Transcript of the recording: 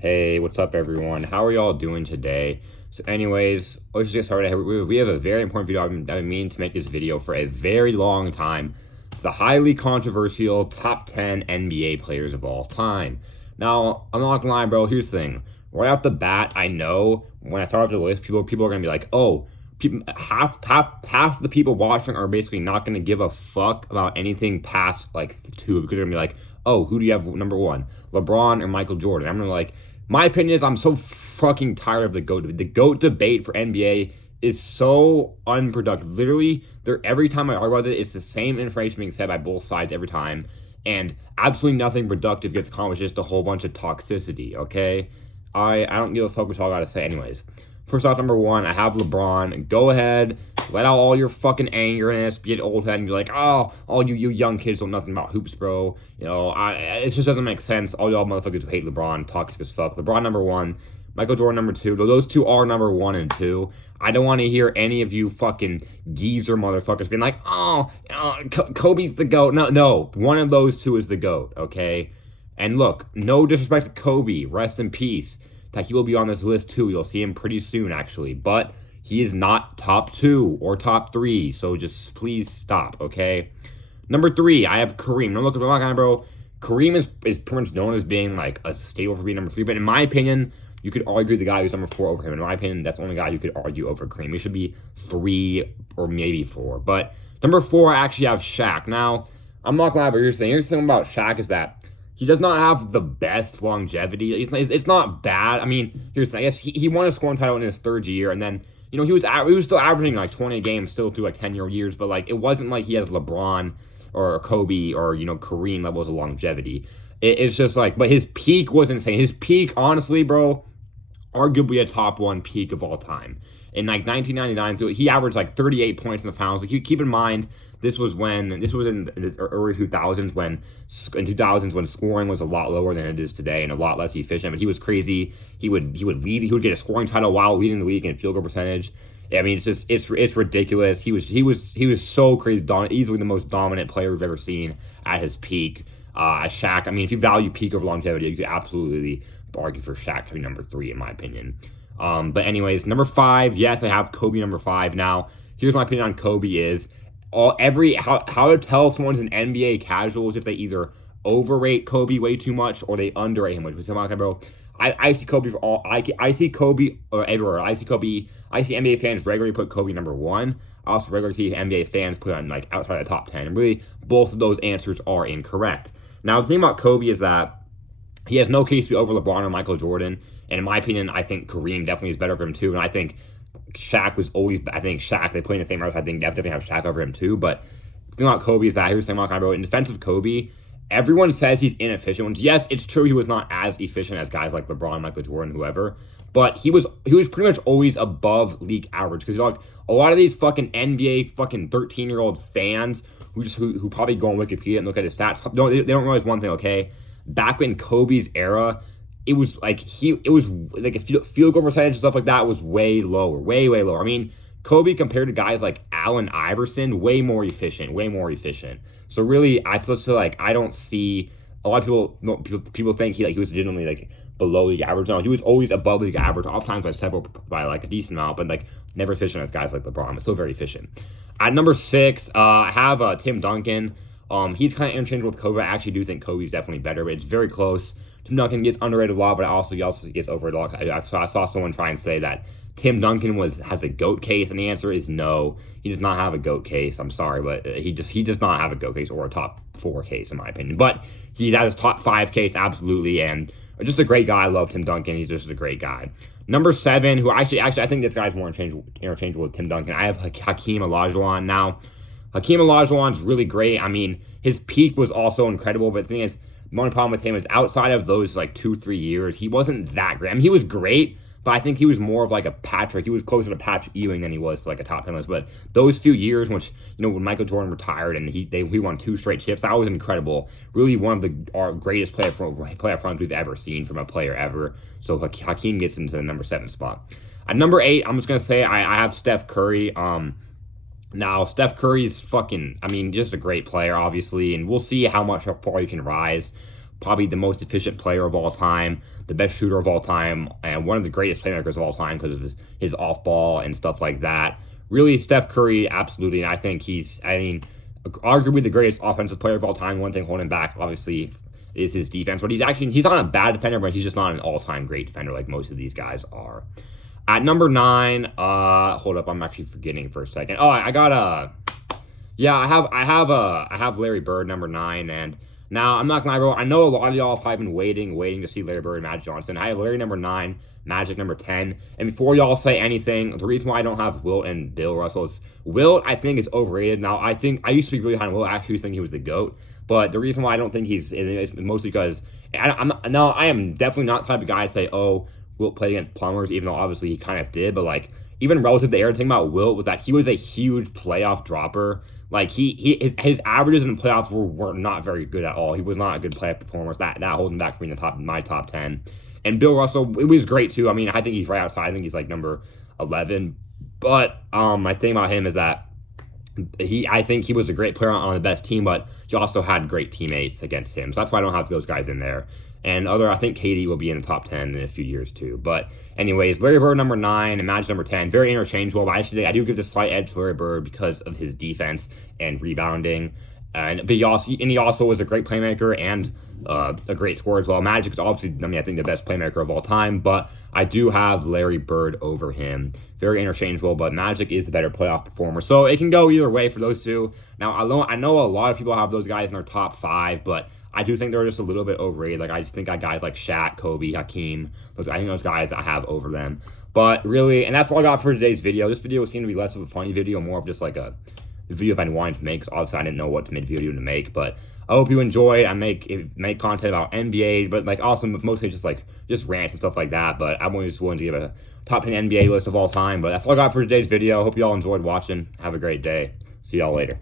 Hey, what's up, everyone? How are y'all doing today? So, anyways, let's just get started. We have a very important video. I've been meaning to make this video for a very long time. It's the highly controversial top 10 NBA players of all time. Now, I'm not gonna lie, bro. Here's the thing. Right off the bat, I know when I start off the list, people are gonna be like, "Oh, half the people watching are basically not gonna give a fuck about anything past like two because they're gonna be like, oh, who do you have number one, LeBron or Michael Jordan?" I'm gonna like, my opinion is I'm so fucking tired of the GOAT debate. The GOAT debate for NBA is so unproductive. Literally, every time I argue about it, it's the same information being said by both sides every time, and absolutely nothing productive gets accomplished. Just a whole bunch of toxicity. Okay, I don't give a fuck what y'all gotta say. Anyways, first off, number one, I have LeBron. Go ahead, let out all your fucking angerness, be an old head, and be like, oh, all you young kids don't know nothing about hoops, bro. You know, it just doesn't make sense. All y'all motherfuckers who hate LeBron, toxic as fuck. LeBron number one, Michael Jordan number two. Those two are number one and two. I don't want to hear any of you fucking geezer motherfuckers being like, oh, Kobe's the GOAT. No, one of those two is the GOAT, okay? And look, no disrespect to Kobe, rest in peace. That he will be on this list too. You'll see him pretty soon, actually. But he is not top two or top three, so just please stop, okay? Number three, I have Kareem. Now look, I'm not gonna, bro. Kareem is pretty much known as being like a staple for being number three, but in my opinion, you could argue the guy who's number four over him. In my opinion, that's the only guy you could argue over Kareem. He should be three or maybe four. But number four, I actually have Shaq. Now, I'm not gonna lie, but here's the thing about Shaq is that he does not have the best longevity. It's not bad. I mean, here's the thing. I guess he won a scoring title in his third year, and then he was still averaging like 20 games still through like 10-year years, but like it wasn't like he has LeBron or Kobe or Kareem levels of longevity. It's just like, but his peak was insane. His peak, honestly, bro, arguably a top one peak of all time. In like 1999, he averaged like 38 points in the finals. Like, keep in mind, this was in the early 2000s when scoring was a lot lower than it is today and a lot less efficient. But he was crazy. He would get a scoring title while leading the league in field goal percentage. I mean, it's ridiculous. He was so crazy, easily the most dominant player we've ever seen at his peak. Shaq. I mean, if you value peak over longevity, you could absolutely argue for Shaq to be number three, in my opinion. But anyways, number five, yes, I have Kobe number five. Now, here's my opinion on Kobe is how to tell if someone's an NBA casual is if they either overrate Kobe way too much or they underrate him. Which is okay, bro. I see Kobe for all. I see Kobe everywhere. I see NBA fans regularly put Kobe number one. I also regularly see NBA fans put on like outside the top 10. And really, both of those answers are incorrect. Now, the thing about Kobe is that he has no case to be over LeBron or Michael Jordan. And in my opinion, I think Kareem definitely is better for him too. And I think Shaq was always, they play in the same route. I think they definitely have Shaq over him too. But the thing about Kobe is that, here's the thing about Kobe, in defense of Kobe, everyone says he's inefficient. Yes, it's true he was not as efficient as guys like LeBron, Michael Jordan, whoever. But he was pretty much always above league average. Because like a lot of these fucking NBA fucking 13-year-old fans who probably go on Wikipedia and look at his stats, they don't realize one thing, okay? Back in Kobe's era, it was like a field goal percentage and stuff like that was way lower, way lower. I mean, Kobe compared to guys like Allen Iverson, way more efficient. So really, I don't see a lot of people think he was legitimately like below league average. No, he was always above league average, oftentimes by like a decent amount, but like never efficient as guys like LeBron, but still very efficient. At number six, I have Tim Duncan. He's kind of interchangeable with Kobe. I actually do think Kobe's definitely better, but it's very close. Tim Duncan gets underrated a lot, but he also gets overrated a lot. I saw someone try and say that Tim Duncan has a GOAT case, and the answer is no. He does not have a GOAT case. I'm sorry, but he does not have a GOAT case or a top four case, in my opinion. But he has a top five case, absolutely, and just a great guy. I love Tim Duncan. He's just a great guy. Number seven, who I think this guy's more interchangeable with Tim Duncan. I have Hakeem Olajuwon. Now, Hakeem Olajuwon's really great. I mean, his peak was also incredible, but the thing is, the only problem with him is outside of those like 2-3 years, he wasn't that great. I mean, he was great, but I think he was more of like a Patrick. He was closer to Patrick Ewing than he was to like a top 10 list. But those few years, when Michael Jordan retired and he won 2 straight chips, that was incredible. Really, one of our greatest playoff runs we've ever seen from a player ever. So Hakeem gets into the number 7 spot. At number 8, I'm just gonna say I have Steph Curry. Now, Steph Curry's just a great player, obviously, and we'll see how far he can rise. probably the most efficient player of all time, the best shooter of all time, and one of the greatest playmakers of all time because of his off ball and stuff like that. Really, Steph Curry, absolutely. And I think arguably the greatest offensive player of all time. One thing holding him back, obviously, is his defense. But he's not a bad defender, but he's just not an all-time great defender like most of these guys are. At number 9, hold up, I'm actually forgetting for a second. Oh, I have Larry Bird, number 9, and now I'm not gonna lie, bro. I know a lot of y'all have probably been waiting to see Larry Bird and Magic Johnson. I have Larry number 9, Magic number 10. And before y'all say anything, the reason why I don't have Wilt and Bill Russell is Wilt, I think, is overrated. Now, I used to be really high on Wilt. I actually think he was the GOAT. But the reason why I don't think is mostly because I am definitely not the type of guy to say, oh, Wilt played against plumbers, even though obviously he kind of did. But like, even relative to the thing about Wilt was that he was a huge playoff dropper. Like his averages in the playoffs were not very good at all. He was not a good playoff performer. That holds him back from being my top 10. And Bill Russell, it was great too. I mean, I think he's right outside. I think he's like number 11. But my thing about him is that I think he was a great player on the best team, but he also had great teammates against him. So that's why I don't have those guys in there. And I think KD will be in the top 10 in a few years too. But anyways, Larry Bird number 9 and Magic number 10, very interchangeable. But I do give the slight edge to Larry Bird because of his defense and rebounding. But he also was a great playmaker and a great scorer as well. Magic is obviously, I think the best playmaker of all time, but I do have Larry Bird over him. Very interchangeable, but Magic is the better playoff performer. So it can go either way for those two. Now, I know a lot of people have those guys in their top 5, but I do think they're just a little bit overrated. Like, I just think guys like Shaq, Kobe, Hakeem, I think those guys I have over them. But really, and that's all I got for today's video. This video seemed to be less of a funny video, more of just like a video if I wanted to make. So obviously I didn't know what video to make, but I hope you enjoyed. I make content about NBA, but like also mostly just rants and stuff like that. But I'm just willing to give a top 10 NBA list of all time. But that's all I got for today's video. Hope you all enjoyed watching. Have a great day. See y'all later.